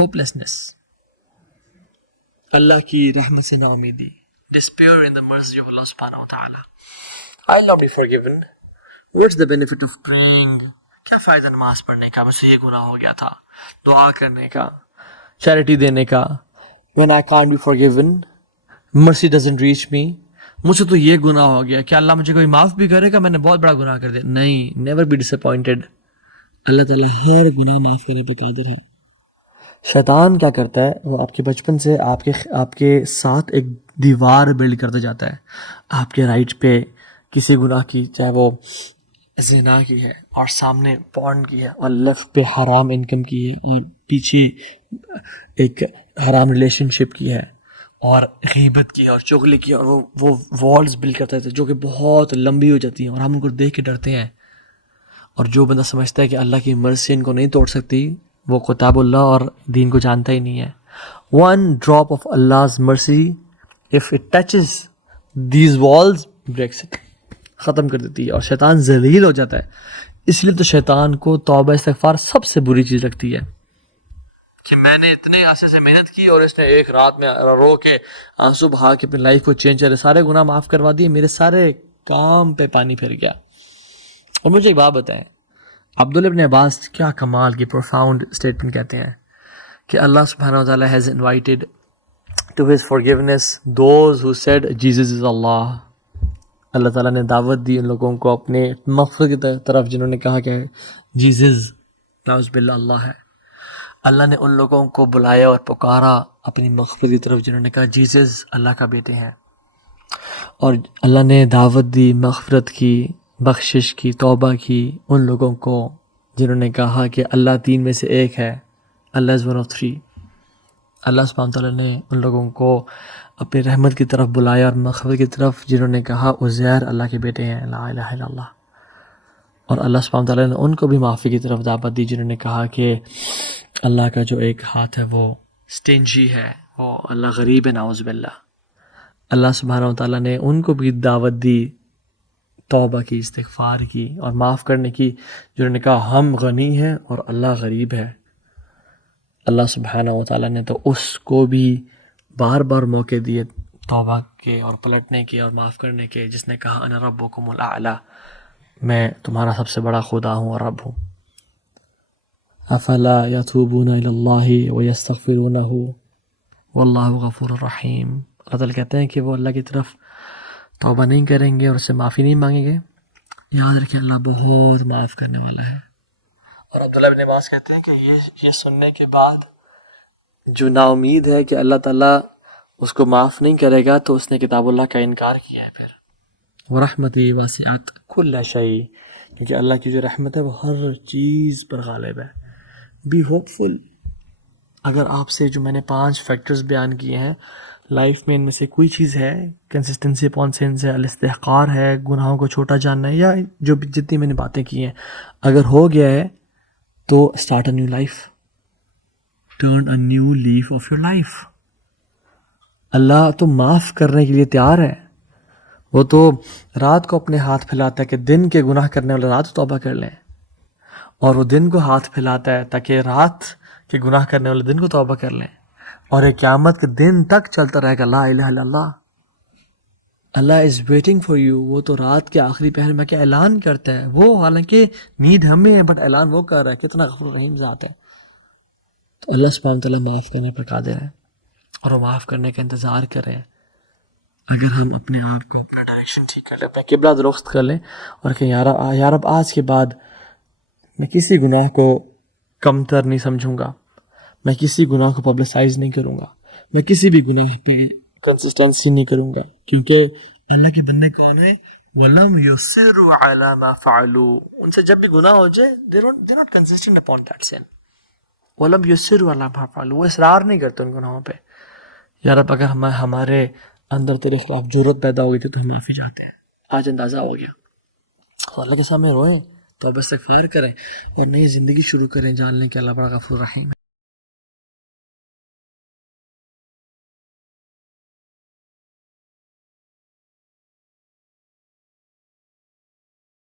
hopelessness, اللہ کی رحمت سے نا امیدی, despair in the mercy of Allah subhanahu wa ta'ala. I'll not be forgiven. What's the benefit of praying? کیا فائدہ نماز پڑھنے کا, مجھ سے یہ گناہ ہو گیا تھا, دعا کرنے کا, چیریٹی دینے کا. When I can't be forgiven, mercy doesn't reach me. مجھ سے تو یہ گناہ ہو گیا, کیا اللہ مجھے کوئی معاف بھی کرے گا, میں نے بہت بڑا گناہ کر دیا. نہیں, never be disappointed. اللہ تعالیٰ ہر گناہ معاف کرنے پہ قادر ہے. شیطان کیا کرتا ہے, وہ آپ کے بچپن سے آپ کے ساتھ ایک دیوار بلڈ کرتا جاتا ہے. آپ کے رائٹ پہ کسی گناہ کی, چاہے وہ زنا کی ہے, اور سامنے پورن کی ہے, اور لیفٹ پہ حرام انکم کی ہے, اور پیچھے ایک حرام ریلیشن شپ کی ہے, اور غیبت کی ہے, اور چغلی کی ہے, اور وہ والز بلڈ کرتا ہے جو کہ بہت لمبی ہو جاتی ہیں, اور ہم ان کو دیکھ کے ڈرتے ہیں. اور جو بندہ سمجھتا ہے کہ اللہ کی مرضی ان کو نہیں توڑ سکتی, وہ کتاب اللہ اور دین کو جانتا ہی نہیں ہے. One drop of Allah's mercy, if it touches these walls, breaks it, ختم کر دیتی ہے, اور شیطان ذلیل ہو جاتا ہے. اس لیے تو شیطان کو توبہ استغفار سب سے بری چیز لگتی ہے, کہ میں نے اتنے عرصے سے محنت کی اور اس نے ایک رات میں رو کے آنسو بہا کے اپنی لائف کو چینج کرے, سارے گناہ معاف کروا دیے, میرے سارے کام پہ پانی پھر گیا. اور مجھے ایک بات بتائیں, عبداللہ ابن عباس کیا کمال کی پروفاؤنڈ اسٹیٹمنٹ کہتے ہیں کہ اللہ سبحانہ و تعالیٰ has invited to his forgiveness those who said Jesus is Allah. اللہ تعالیٰ نے دعوت دی ان لوگوں کو اپنے مغفرت کی طرف جنہوں نے کہا کہ جیزز نعوذ باللہ اللہ ہے. اللہ نے ان لوگوں کو بلایا اور پکارا اپنی مغفرت کی طرف جنہوں نے کہا جیزز اللہ کا بیٹے ہیں. اور اللہ نے دعوت دی مغفرت کی, بخشش کی, توبہ کی ان لوگوں کو جنہوں نے کہا کہ اللہ تین میں سے ایک ہے, اللہ از ون آف تھری. اللہ سبحانہ تعالیٰ نے ان لوگوں کو اپنی رحمت کی طرف بلایا اور مغفرت کی طرف جنہوں نے کہا عزیر اللہ کے بیٹے ہیں, لا الہ الا اللہ. اور اللہ سبحانہ تعالیٰ نے ان کو بھی معافی کی طرف دعوت دی جنہوں نے کہا کہ اللہ کا جو ایک ہاتھ ہے وہ سٹینجی ہے, وہ اللہ غریب ہے, نعوذ باللہ. اللہ سبحانہ تعالیٰ نے ان کو بھی دعوت دی توبہ کی, استغفار کی اور معاف کرنے کی, جنہوں نے کہا ہم غنی ہیں اور اللہ غریب ہے. اللہ سبحانہ و تعالیٰ نے تو اس کو بھی بار بار موقع دیے توبہ کے اور پلٹنے کے اور معاف کرنے کے, جس نے کہا انا ربکم الاعلی, میں تمہارا سب سے بڑا خدا ہوں اور رب ہوں. افلا یتوبون الی اللہ ویستغفرونہ واللہ غفور الرحیم. اللہ تعالیٰ کہتے ہیں کہ وہ اللہ کی طرف توبہ نہیں کریں گے اور اس سے معافی نہیں مانگیں گے. یاد رکھیں اللہ بہت معاف کرنے والا ہے. اور عبداللہ بن عباس کہتے ہیں کہ یہ سننے کے بعد جو نا امید ہے کہ اللہ تعالیٰ اس کو معاف نہیں کرے گا, تو اس نے کتاب اللہ کا انکار کیا ہے. پھر وَرَحْمَتِي وَاسِعَتْ كُلَّ شَيْءٍ, کیونکہ اللہ کی جو رحمت ہے وہ ہر چیز پر غالب ہے. بی ہوپ فل. اگر آپ سے جو میں نے 5 فیکٹرز بیان کیے ہیں لائف میں, ان میں سے کوئی چیز ہے, کنسسٹنسی اپون سینس ہے, الاستحقار ہے, گناہوں کو چھوٹا جاننا ہے, یا جو بھی جتنی میں نے باتیں کی ہیں, اگر ہو گیا ہے تو start a new life, turn a new leaf of your life. اللہ تو معاف کرنے کے لیے تیار ہے. وہ تو رات کو اپنے ہاتھ پھیلاتا ہے کہ دن کے گناہ کرنے والے رات توبہ کر لیں, اور وہ دن کو ہاتھ پھیلاتا ہے تاکہ رات کے گناہ کرنے والے دن کو توبہ کر لیں, اور ایک قیامت کے دن تک چلتا رہے گا لا الہ الا اللہ. اللہ از ویٹنگ فار یو. وہ تو رات کے آخری پہر میں کیا اعلان کرتا ہے, وہ حالانکہ نیڈ ہمیں ہے, بٹ اعلان وہ کر رہا ہے. کتنا غفور رحیم ذات ہے. تو اللہ سبحانہ وتعالیٰ معاف کرنے پر قادر ہے, اور وہ معاف کرنے کا انتظار کریں. اگر ہم اپنے آپ کو, اپنا ڈائریکشن ٹھیک کر لیں, اپنا قبلہ درست کر لیں, اور کہ یا رب آج کے بعد میں کسی گناہ کو کم تر نہیں سمجھوں گا, میں کسی گناہ کو پبلسائز نہیں کروں گا, میں کسی بھی گناہ پہ کنسسٹنسی نہیں کروں گا, کیونکہ اللہ کے بندے کون ہیں, وَلَمْ يُصِرُّوا عَلَى مَا فَعَلُوا. ان سے جب بھی گناہ ہو جائے they're not consistent upon that sin. وَلَمْ يُصِرُّوا عَلَى مَا فَعَلُوا. وہ اصرار نہیں کرتے ان گناہوں پہ. یا رب اگر ہمارے اندر تیرے خلاف جرت پیدا ہو گئی تھی تو ہم معافی چاہتے ہیں, آج اندازہ ہو گیا. تو اللہ کے سامنے روئیں, توبہ استغفار کریں, اور نئی زندگی شروع کریں, جان لیں کہ اللہ بڑا غفور رحیم ہے.